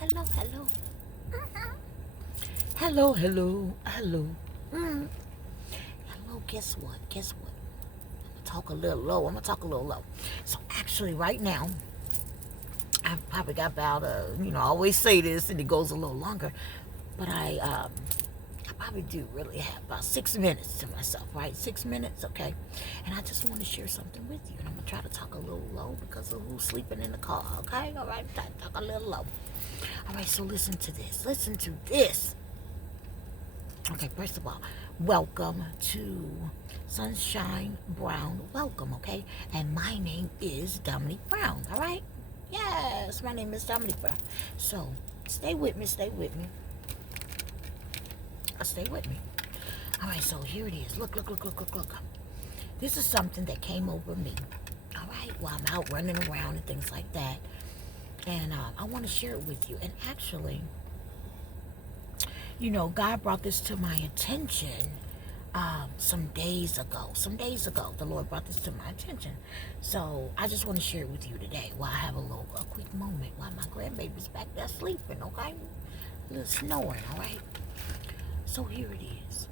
hello, hello. Hello, hello, hello. Mm. Hello, guess what? Guess what? I'm gonna talk a little low. So actually, right now, I've probably got about I always say this and it goes a little longer, but I probably do really have about 6 minutes to myself, right? 6 minutes, okay. And I just want to share something with you, and I'm gonna try to talk a little low because of who's sleeping in the car, okay? All right, try to talk a little low. All right, so listen to this. Listen to this. Okay, first of all, welcome to Sunshine Brown. Welcome, okay? And my name is Dominique Brown, all right? Yes, my name is Dominique Brown. So, stay with me, stay with me. Stay with me. All right, so here it is. Look, look, look, look, look, look. This is something that came over me, all right, while I'm out running around and things like that. And I want to share it with you. And actually, God brought this to my attention some days ago. The Lord brought this to my attention. So I just want to share it with you today while I have a quick moment while my grandbaby's back there sleeping, okay? A little snoring, all right? So here it is.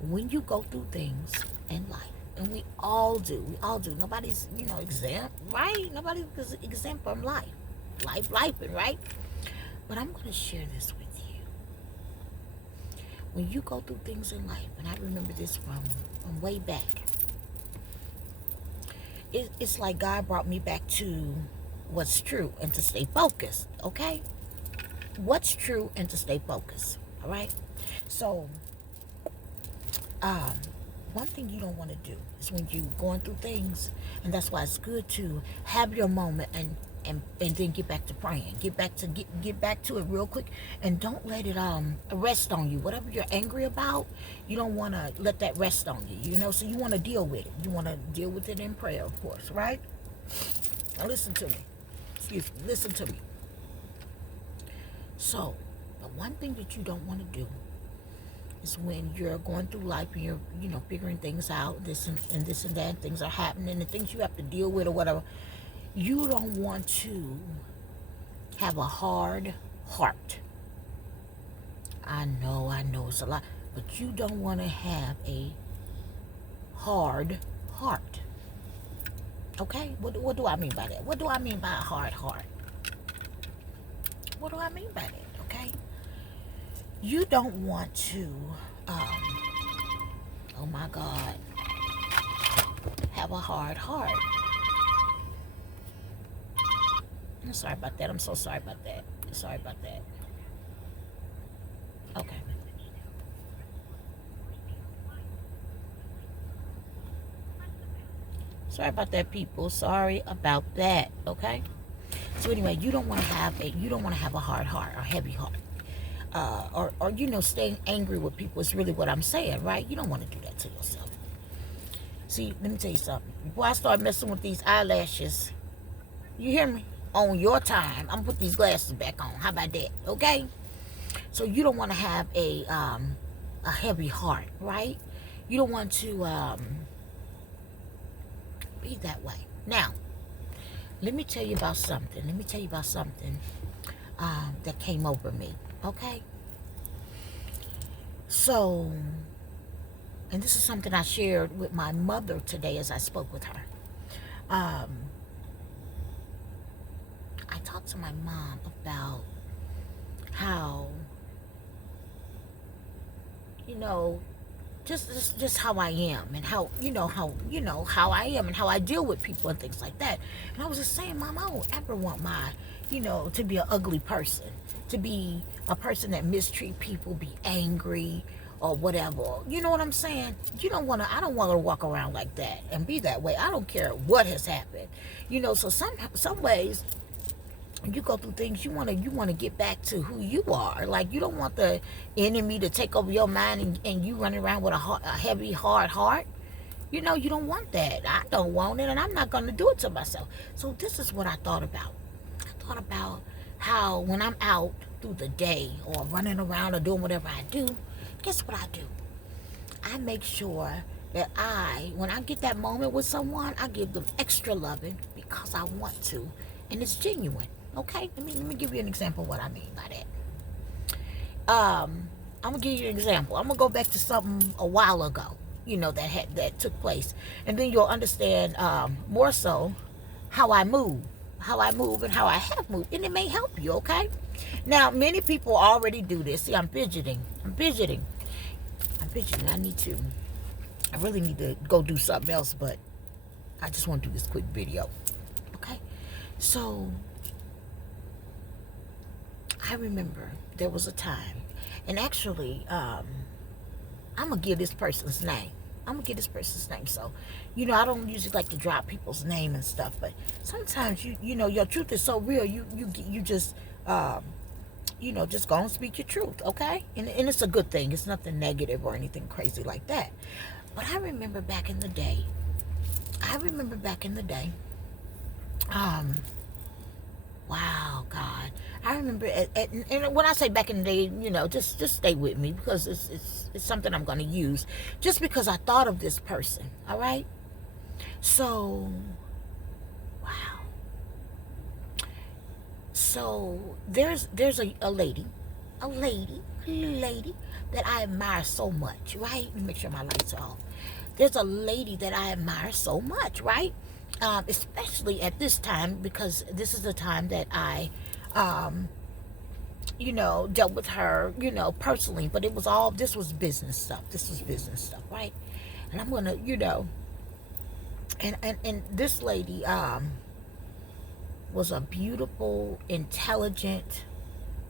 When you go through things in life, and we all do, Nobody's, exempt, right? Nobody's exempt from life. Life, right? But I'm going to share this with you. When you go through things in life, and I remember this from way back, it's like God brought me back to what's true and to stay focused, okay? What's true and to stay focused, all right? So, um, one thing you don't want to do is when you're going through things, and that's why it's good to have your moment and then get back to praying. Get back to it real quick, and don't let it rest on you. Whatever you're angry about, you don't want to let that rest on you. So you want to deal with it. You want to deal with it in prayer, of course, right? Now listen to me. Excuse me. Listen to me. So, the one thing that you don't want to do is when you're going through life and you're, figuring things out, this and this and that, things are happening, and things you have to deal with or whatever. You don't want to have a hard heart. I know it's a lot, but you don't want to have a hard heart. Okay? What do I mean by that? What do I mean by a hard heart? What do I mean by that? Okay? You don't want to, oh my God, have a hard heart. I'm sorry about that. I'm so sorry about that. Sorry about that. Okay. Sorry about that, people. Sorry about that. Okay. So anyway, you don't want to have a hard heart or heavy heart, or staying angry with people is really what I'm saying, right? You don't want to do that to yourself. See, let me tell you something. Before I start messing with these eyelashes, you hear me? On your time, I'm gonna put these glasses back on. How about that? Okay. So you don't want to have a heavy heart, right? You don't want to be that way. Now, let me tell you about something. That came over me. Okay. So, and this is something I shared with my mother today as I spoke with her. I talked to my mom about how, just how I am and how I am and how I deal with people and things like that. And I was just saying, Mom, I don't ever want to be an ugly person, to be a person that mistreat people, be angry or whatever. You know what I'm saying? I don't want to walk around like that and be that way. I don't care what has happened. So some ways you go through things, you want to get back to who you are. Like, you don't want the enemy to take over your mind and you running around with a heavy, hard heart. You don't want that. I don't want it, and I'm not going to do it to myself. So this is what I thought about. I thought about how when I'm out through the day or running around or doing whatever I do, guess what I do? I make sure that when I get that moment with someone, I give them extra loving because I want to, and it's genuine. Okay, let me give you an example of what I mean by that. I'm gonna give you an example. I'm gonna go back to something a while ago, that took place, and then you'll understand more so how I move, and how I have moved, and it may help you. Okay. Now, many people already do this. See, I'm fidgeting. I really need to go do something else, but I just want to do this quick video. Okay? So, I remember there was a time, and actually, I'm going to give this person's name. So, I don't usually like to drop people's name and stuff, but sometimes, your truth is so real, you just, just go and speak your truth, okay? And it's a good thing. It's nothing negative or anything crazy like that. But I remember back in the day, wow, God. I remember, and when I say back in the day, just stay with me, because it's something I'm going to use, just because I thought of this person, all right? So, wow. So, there's a lady that I admire so much, right? Let me make sure my lights are off. There's a lady that I admire so much, right? Especially at this time, because this is the time that I, dealt with her, personally. But this was business stuff. Right? And I'm going to, and this lady was a beautiful, intelligent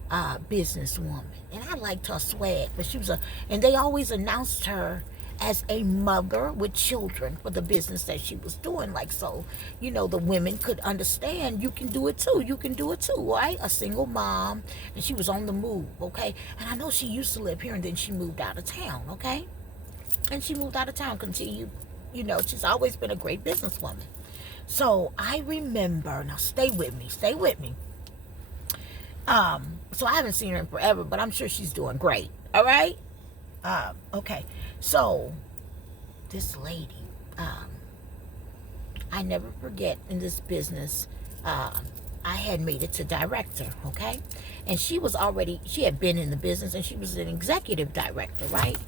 businesswoman. And I liked her swag. But and they always announced her as a mother with children for the business that she was doing. Like, so, the women could understand, you can do it too, right? A single mom, and she was on the move, okay? And I know she used to live here, and then she moved out of town, okay? And she moved out of town, she's always been a great businesswoman. So I remember, now stay with me. So I haven't seen her in forever, but I'm sure she's doing great, all right? Okay, so this lady, I never forget, in this business, I had made it to director, okay? And she had been in the business, and she was an executive director, right?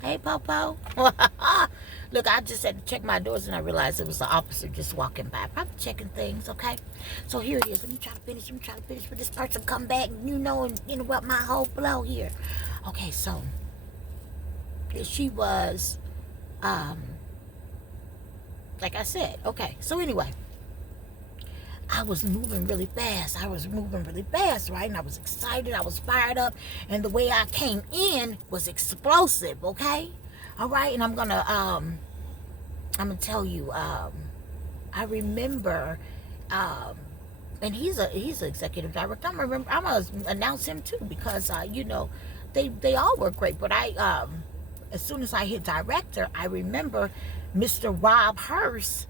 Hey, Popo. Look, I just had to check my doors, and I realized it was the officer just walking by, probably checking things, okay? So here it is. Let me try to finish for this person come back, and interrupt my whole flow here. Okay, so she was, like I said, okay. So anyway, I was moving really fast, right? And I was excited, I was fired up, and the way I came in was explosive, okay? All right, and I'm gonna tell you, I remember, and he's an executive director. I'm gonna announce him too, because they all work great. But as soon as I hit director, I remember Mr. Rob Hurst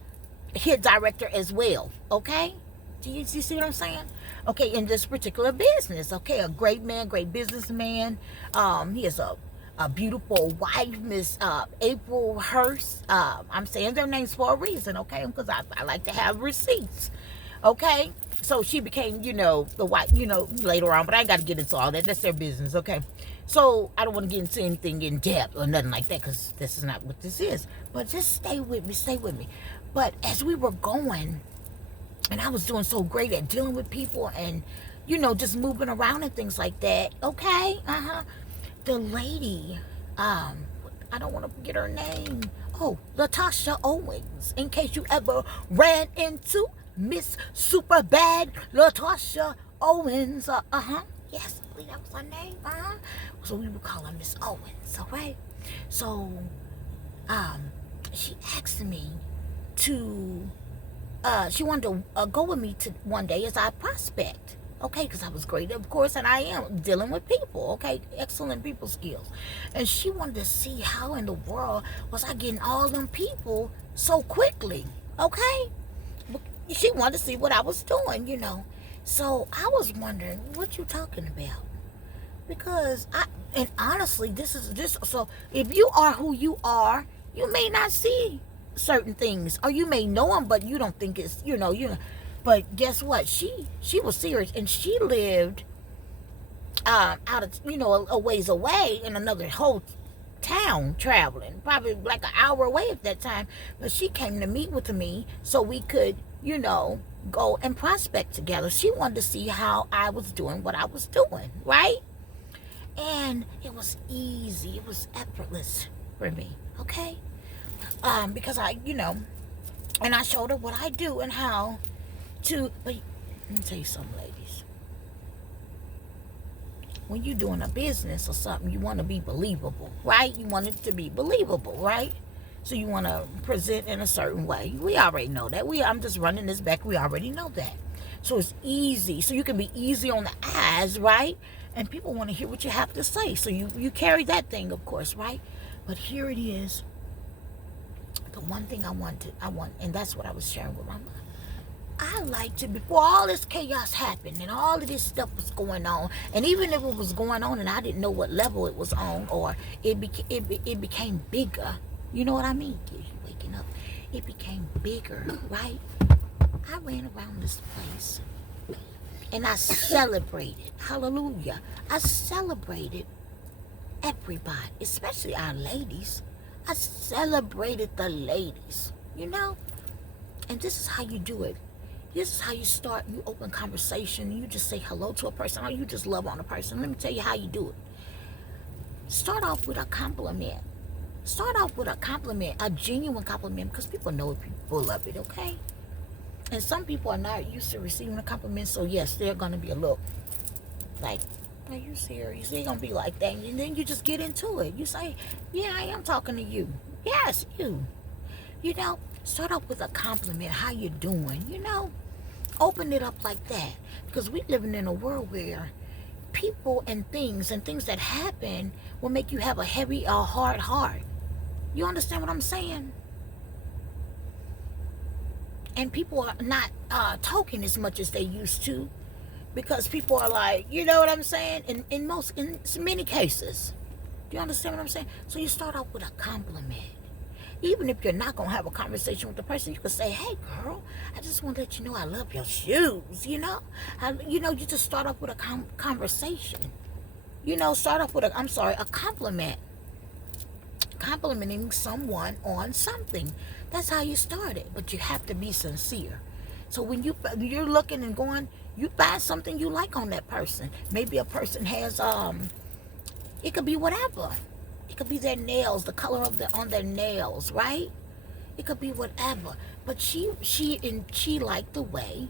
hit director as well. Okay, do you see what I'm saying? Okay, in this particular business, okay, a great man, great businessman. He has a beautiful wife, Miss April Hurst. I'm saying their names for a reason, okay? Because I like to have receipts, okay? So she became, the wife, later on, but I ain't got to get into all that. That's their business, okay? So I don't want to get into anything in depth or nothing like that, because this is not what this is. But just stay with me. But as we were going, and I was doing so great at dealing with people and, just moving around and things like that, okay? The lady, I don't want to forget her name. Oh, Latasha Owens. In case you ever ran into Miss Superbad Latasha Owens. Yes, I believe that was her name. So we would call her Miss Owens, okay? So, she asked me to, she wanted to go with me to one day as I prospect. Okay, because I was great, of course, and I am dealing with people, okay? Excellent people skills. And she wanted to see how in the world was I getting all them people so quickly, okay? She wanted to see what I was doing, So I was wondering, what you talking about? Because and honestly, so if you are who you are, you may not see certain things, or you may know them, but you don't think it's, but guess what? She was serious, and she lived out of, a ways away in another whole town, traveling probably like an hour away at that time. But she came to meet with me so we could, go and prospect together. She wanted to see how I was doing what I was doing, right? And it was easy, it was effortless for me, okay? Because and I showed her what I do and how to. But let me tell you something, ladies. When you're doing a business or something, you want to be believable, right? You want it to be believable, right? So you want to present in a certain way. We already know that. I'm just running this back. We already know that. So it's easy. So you can be easy on the eyes, right? And people want to hear what you have to say. So you carry that thing, of course, right? But here it is. The one thing I want, and that's what I was sharing with my mom. I like to, before all this chaos happened and all of this stuff was going on, and even if it was going on and I didn't know what level it was on, or it became bigger, you know what I mean? You waking up, it became bigger, right? I ran around this place and I celebrated. Hallelujah! I celebrated everybody, especially our ladies. I celebrated the ladies, and this is how you do it. This is how you start. You open conversation. You just say hello to a person, or you just love on a person. Let me tell you how you do it. Start off with a compliment. Start off with a compliment, a genuine compliment, because people know if you're full of it, okay? And some people are not used to receiving a compliment, so yes, they're going to be a little like, are you serious? They're going to be like that. And then you just get into it. You say, yeah, I am talking to you. Yes, you. Start off with a compliment. How you doing? Open it up like that. Because we're living in a world where people and things that happen will make you have a heavy or hard heart. You understand what I'm saying? And people are not talking as much as they used to, because people are like, you know what I'm saying? In many cases. Do you understand what I'm saying? So you start off with a compliment. Even if you're not going to have a conversation with the person, you can say, hey, girl, I just want to let you know I love your shoes, you just start off with a conversation. Start off with a compliment. Complimenting someone on something. That's how you start it. But you have to be sincere. So when you're looking and going, you find something you like on that person. Maybe a person has, it could be whatever. It could be their nails, the color on their nails, right? It could be whatever. But she liked the way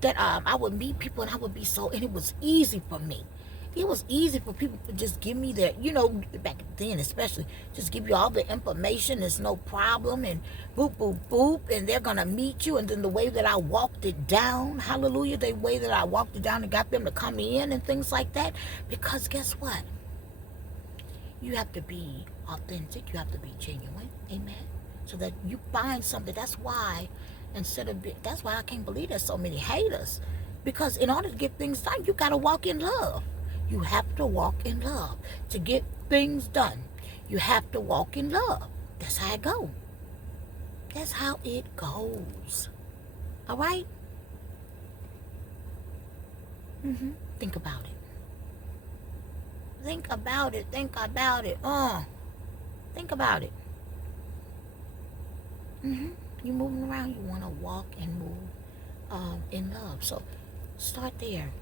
that I would meet people, and I would be and it was easy for me. It was easy for people to just give me their, back then especially, just give you all the information. There's no problem, and boop, boop, boop, and they're going to meet you. And then the way that I walked it down, hallelujah, the way that I walked it down and got them to come in and things like that. Because guess what? You have to be authentic. You have to be genuine. Amen. So that you find something. That's why I can't believe there's so many haters. Because in order to get things done, you got to walk in love. You have to walk in love to get things done. You have to walk in love. That's how it goes. That's how it goes. All right? Think about it. Think about it. Think about it. Think about it. You're moving around. You want to walk and move in love. So start there.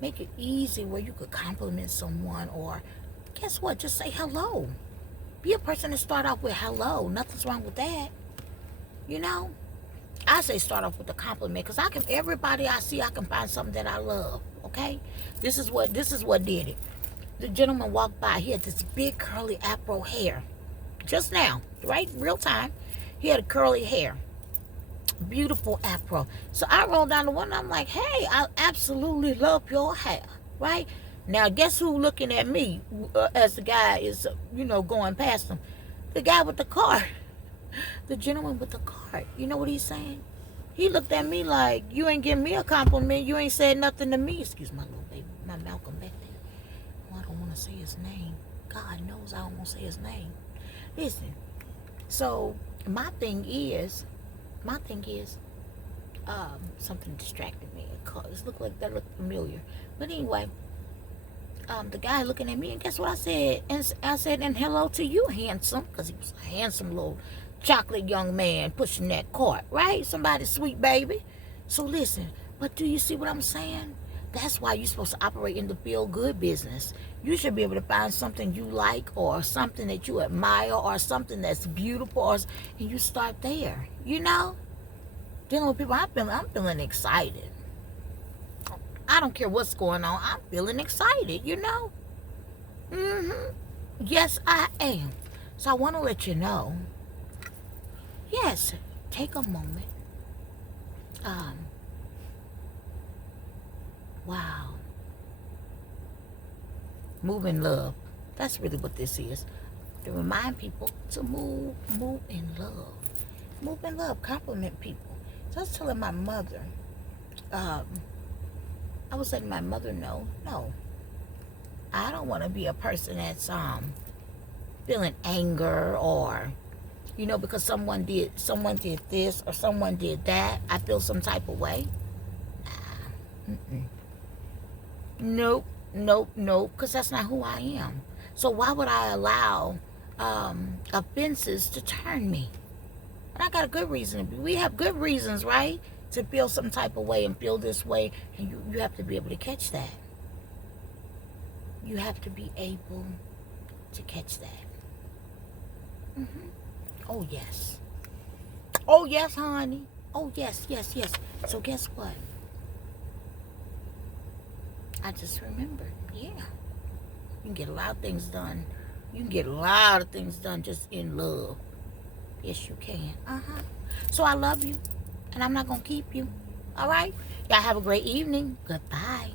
Make it easy where you could compliment someone, or guess what? Just say hello. Be a person to start off with hello. Nothing's wrong with that. I say start off with a compliment, because everybody I see, I can find something that I love. Okay? This is what did it. The gentleman walked by. He had this big curly afro hair. Just now, right? Real time. He had curly hair. Beautiful afro. So I rolled down the window. I'm like, hey, I absolutely love your hair. Right? Now, guess who looking at me as the guy is, going past him? The guy with the cart. The gentleman with the cart. You know what he's saying? He looked at me like, you ain't giving me a compliment. You ain't said nothing to me. Excuse my little baby. My Malcolm back there. want to say his name. God knows I don't want to say his name. Listen, so my thing is, something distracted me. It looked like that looked familiar. But anyway, the guy looking at me, and guess what I said? And I said, and hello to you, handsome, because he was a handsome little chocolate young man pushing that cart, right? Somebody's sweet baby. So listen, but do you see what I'm saying? That's why you're supposed to operate in the feel-good business. You should be able to find something you like, or something that you admire, or something that's beautiful, and you start there. You know, dealing with people, I'm feeling excited. I don't care what's going on. I'm feeling excited. You know. Yes, I am. So I want to let you know. Yes, take a moment. Wow. Move in love. That's really what this is. To remind people to move in love. Move in love. Compliment people. So I was telling my mother, I was letting my mother know, no, I don't want to be a person that's feeling anger, or because someone did this or someone did that, I feel some type of way. Nope, because that's not who I am. So why would I allow offenses to turn me? And I got a good reason. We have good reasons, right, to feel some type of way and feel this way, and you have to be able to catch that. You have to be able to catch that. Oh, yes. Oh, yes, honey. Oh, yes. So guess what? I just remembered. Yeah. You can get a lot of things done. You can get a lot of things done just in love. Yes, you can. So I love you, and I'm not going to keep you. All right? Y'all have a great evening. Goodbye.